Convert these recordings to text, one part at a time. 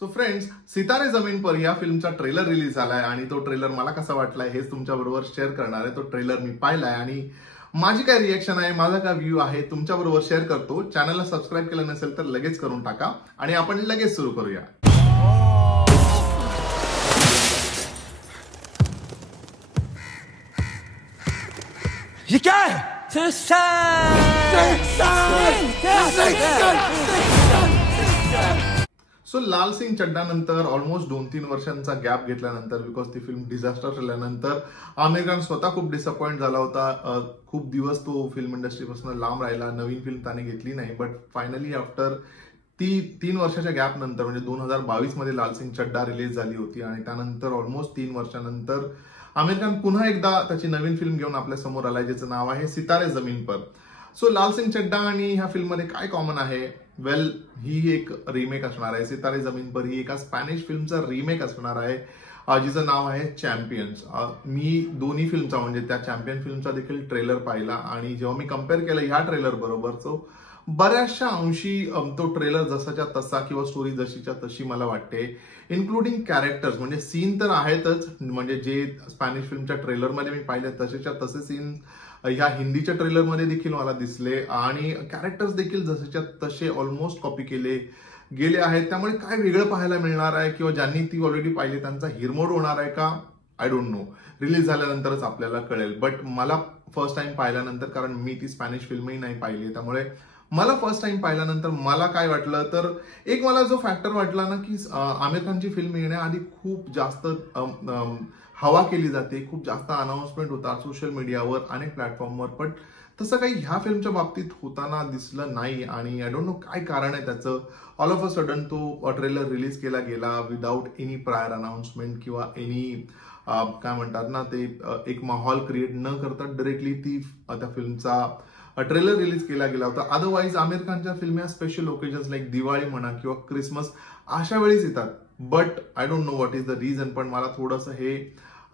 So friends, सितारे जमीन पर या फिल्मचा ट्रेलर रिलीज झालाय आणि तो ट्रेलर मला कसा वाटलाय हेच तुमच्या बरोबर शेअर करणार आहे। तो ट्रेलर मी पाहिलाय आणि माझी काय रिएक्शन आहे, माझा काय व्ह्यू आहे तुमच्या बरोबर शेअर करतो। चॅनलला सबस्क्राइब केलं नसेल तर लगेच करून टाका आणि आपण लगेच सुरू करूया। ये क्या है? सो लाल सिंग चड्डा नंतर ऑलमोस्ट 2-3 वर्षांचा गॅप घेतल्यानंतर, बिकॉज ती फिल्म डिझास्टर ठरल्यानंतर आमिर खान स्वतः खूप डिसअपॉइंट झाला होता। खूप दिवस तो फिल्म इंडस्ट्रीपासून लांब राहिला, नवीन फिल्म त्याने घेतली नाही। बट फायनली आफ्टर 3 वर्षाच्या गॅप नंतर, म्हणजे 2022 मध्ये लाल सिंग चड्डा रिलीज झाली होती आणि त्यानंतर ऑलमोस्ट 3 वर्षानंतर आमिर खान पुन्हा एकदा त्याची नवीन फिल्म घेऊन आपल्या समोर आलाय, ज्याचं नाव आहे सितारे जमीन पर। सो लाल सिंग चड्डा आणि ह्या फिल्म मध्ये काय कॉमन आहे? वेल, ही एक रिमेक असणार आहे। सितारे जमीन पर ही एका स्पॅनिश फिल्मचा रिमेक असणार आहे, जिचं नाव आहे चॅम्पियन्स। मी दोन्ही फिल्मचा, म्हणजे त्या चॅम्पियन फिल्मचा देखील ट्रेलर पाहिला आणि जेव्हा मी कम्पेअर केलं ह्या ट्रेलर बरोबर, सो बऱ्याचशा अंशी तो ट्रेलर जसाच्या तसा किंवा स्टोरी जशीच्या तशी मला वाटते, इन्क्लुडिंग कॅरेक्टर्स। म्हणजे सीन तर आहेतच, म्हणजे जे स्पॅनिश फिल्मच्या ट्रेलरमध्ये मी पाहिले तसेच्या तसे सीन ह्या हिंदीच्या ट्रेलरमध्ये देखील मला दिसले आणि कॅरेक्टर्स देखील जसेच्या तसे ऑलमोस्ट कॉपी केले गेले आहेत। त्यामुळे काय वेगळं पाहायला मिळणार आहे किंवा ज्यांनी ती ऑलरेडी पाहिली त्यांचा हिरमोड होणार आहे का, आय डोंट नो। रिलीज झाल्यानंतरच आपल्याला कळेल। बट मला फर्स्ट टाइम पाहिल्यानंतर, कारण मी ती स्पॅनिश फिल्मही नाही पाहिली, त्यामुळे मला फर्स्ट टाइम पाहिल्यानंतर मला काय वाटलं तर एक मला जो फॅक्टर वाटला ना, की आमिर खानची फिल्म येण्याआधी खूप जास्त हवा केली जाते, खूप जास्त अनाउन्समेंट होतात सोशल मीडियावर, अनेक प्लॅटफॉर्मवर। पण तसं काही ह्या फिल्मच्या बाबतीत होताना दिसलं नाही आणि आय डोंट नो काय कारण आहे त्याचं। ऑल ऑफ अ सडन तो ट्रेलर रिलीज केला गेला विदाउट एनी प्रायर अनाउन्समेंट किंवा एनी काय म्हणतात ना, ते एक माहोल क्रिएट न करता डायरेक्टली त्या फिल्मचा ट्रेलर रिलीज केला गेला होता। अदरवाईज आमिर खानच्या फिल्म या स्पेशल ओकेजन्स लाईक दिवाळी म्हणा किंवा क्रिसमस अशा वेळेस येतात। But I don't know what is the reason, पण मला थोडंसं हे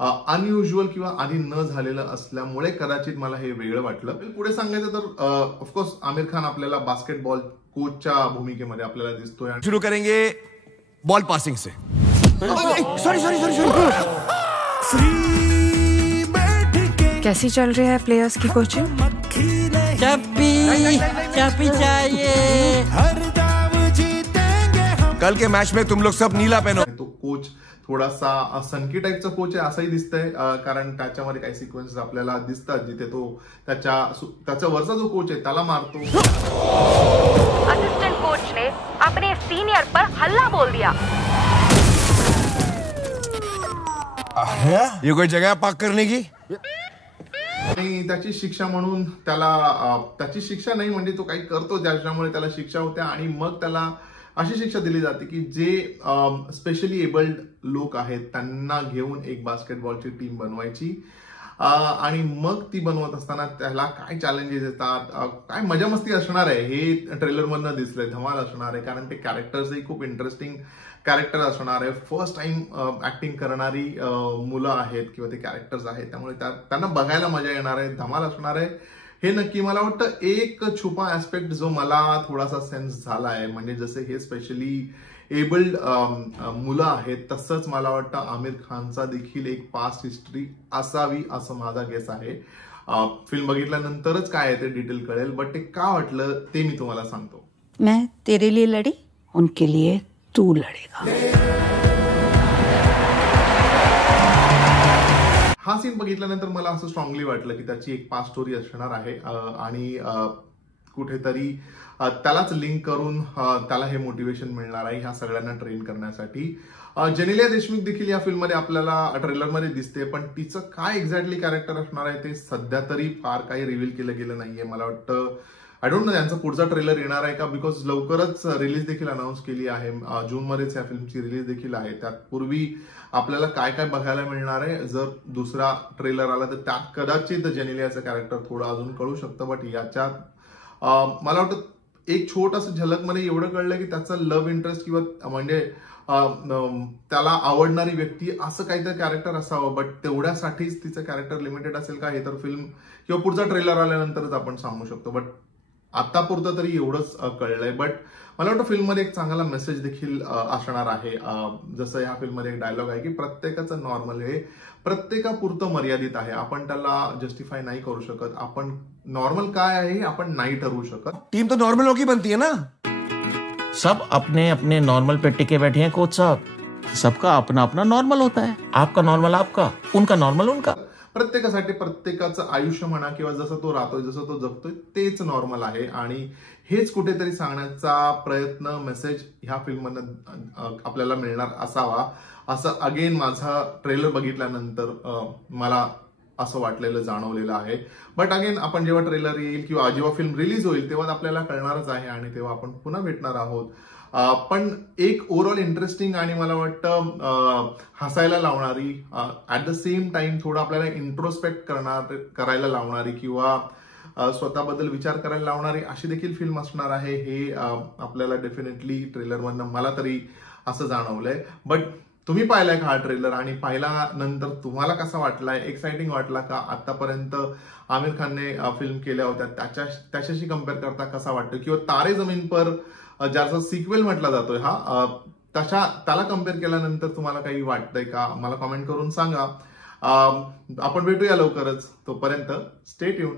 अनयुज्युअल किंवा आधी न झालेलं असल्यामुळे कदाचित मला हे वेगळं वाटलं। पुढे सांगायचं तर ऑफकोर्स आमिर खान आपल्याला बास्केटबॉल कोचच्या भूमिकेमध्ये आपल्याला दिसतोय। शुरू करेंगे बॉल पासिंग से। सॉरी कैसी चल रही है प्लेयर्स की कोचिंग? चप्पी चाहिए। कल के मैच में तुम लोग सब नीला पहनो। तो कोच थोडासा सनकी टाईपचा कोच आहे असंही दिसतंय, कारण त्याच्यामध्ये काही सिक्वेन्स आपल्याला दिसतात जिथे तो त्याच्या वरचा जो कोच आहे त्याला मारतो। असिस्टेंट कोच ने अपने सीनियर पर हल्ला बोल दिया। ये कोई जगह पाक करने की? आणि त्याची शिक्षा म्हणून त्याला, त्याची शिक्षा नाही म्हणजे तो काही करतो ज्याच्यामुळे त्याला शिक्षा होते आणि मग त्याला अशी शिक्षा दिली जाते की जे स्पेशली एबल्ड लोक आहेत त्यांना घेऊन एक बास्केटबॉलची टीम बनवायची आणि मग ती बनवत असताना त्याला काय चॅलेंजेस येतात, काय मजा मस्ती असणार आहे हे ट्रेलरमधनं दिसलंय। धमाल असणार आहे, कारण ते कॅरेक्टर्सही खूप इंटरेस्टिंग कॅरेक्टर असणार आहे। फर्स्ट टाइम ऍक्टिंग करणारी मुलं आहेत किंवा ते कॅरेक्टर्स आहेत, त्यामुळे त्यांना बघायला मजा येणार आहे, धमाल असणार आहे हे नक्की। मला वाटतं एक छुपा ऍस्पेक्ट जो मला थोडासा सेन्स झाला आहे, म्हणजे जसे हे स्पेशली एबल्ड मुलं आहेत, तसंच मला वाटतं आमिर खानचा देखील एक पास्ट हिस्ट्री असावी असं माझा गेस आहे। फिल्म बघितल्यानंतरच काय आहे ते डिटेल कळेल, बट ते का वाटलं ते मी तुम्हाला सांगतो। मैं तेरे लिए लड़ी, उनके लिए तू लड़ेगा। हा सीन बघितल्यानंतर मला असं स्ट्रॉंगली वाटलं की त्याची एक पास्ट स्टोरी असणार आहे आणि कुठेतरी त्यालाच लिंक करून त्याला हे मोटिवेशन मिळणार आहे ह्या सगळ्यांना ट्रेन करण्यासाठी। जेनेलिया देशमुख देखील या फिल्ममध्ये आपल्याला ट्रेलरमध्ये दिसते, पण तिचं काय एक्झॅक्टली कॅरेक्टर असणार आहे ते सध्या तरी फार काही रिव्हील केलं गेलं नाहीये। मला वाटतं आय डोंट नो त्यांचा पुढचा ट्रेलर येणार आहे का, बिकॉज लवकरच रिलीज देखील अनाऊन्स केली आहे, जूनमध्येच या फिल्मची रिलीज देखील आहे। त्यात पूर्वी आपल्याला काय काय बघायला मिळणार आहे, जर दुसरा ट्रेलर आला तर त्यात कदाचित जेनेलियाचं कॅरेक्टर थोडं अजून कळू शकतं। बट याच्यात मला वाटतं एक छोटंसं झलकमध्ये एवढं कळलं की त्याचा लव्ह इंटरेस्ट किंवा म्हणजे त्याला आवडणारी व्यक्ती असं काहीतरी कॅरेक्टर असावं, बट तेवढ्यासाठीच तिचं कॅरेक्टर लिमिटेड असेल का हे तर फिल्म किंवा पुढचा ट्रेलर आल्यानंतरच आपण सांगू शकतो। बट आतापुरतं तरी एवढंच कळलंय. बट मला वाटतं फिल्ममध्ये एक चांगला मेसेज देखील असणार आहे. जसं ह्या फिल्ममध्ये एक डायलॉग आहे की प्रत्येकाचं नॉर्मल हे प्रत्येकापुरतं मर्यादित आहे. आपण त्याला जस्टिफाय नाही करू शकत. आपण नॉर्मल काय आहे हे आपण नाही ठरवू शकत. टीम तो नॉर्मल की बनती है ना. सब अपने अपने नॉर्मल पे टिके बैठे हैं कोच साहब. सबका अपना अपना नॉर्मल होता है. आपका नॉर्मल आपका, उनका नॉर्मल उनका. प्रत्येकासाठी प्रत्येकाचं आयुष्य म्हणा किंवा जसं तो राहतोय जसं तो जगतोय तेच नॉर्मल आहे. आणि हेच कुठेतरी सांगण्याचा प्रयत्न मेसेज ह्या फिल्ममधनं आपल्याला मिळणार असावा असं अगेन माझा ट्रेलर बघितल्यानंतर मला असं वाटलेलं जाणवलेलं आहे. बट अगेन आपण जेव्हा ट्रेलर येईल किंवा जेव्हा फिल्म रिलीज होईल तेव्हा आपल्याला कळणारच आहे आणि तेव्हा आपण पुन्हा भेटणार आहोत. पण एक ओव्हरऑल इंटरेस्टिंग आणि मला वाटतं हसायला लावणारी, ऍट द सेम टाइम थोडं आपल्याला इंट्रोस्पेक्ट करायला लावणारी किंवा स्वतःबद्दल विचार करायला लावणारी अशी देखील फिल्म असणार आहे. हे आपल्याला डेफिनेटली ट्रेलरमधनं मला तरी असं जाणवलंय. बट तुम्ही पाहिलाय का हा ट्रेलर आणि पाहिल्यानंतर तुम्हाला कसा वाटलाय? एक्साइटिंग वाटला का? आतापर्यंत आमिर खानने फिल्म केल्या होत्या त्याच्याशी कम्पेअर करता कसा वाटतं? किंवा तारे जमीन पर ज्याचा सिक्वेल म्हटला जातोय हा त्याला कम्पेअर केल्यानंतर तुम्हाला काही वाटतंय का? मला कॉमेंट करून सांगा. आपण भेटूया लवकरच. तोपर्यंत स्टे ट्यून.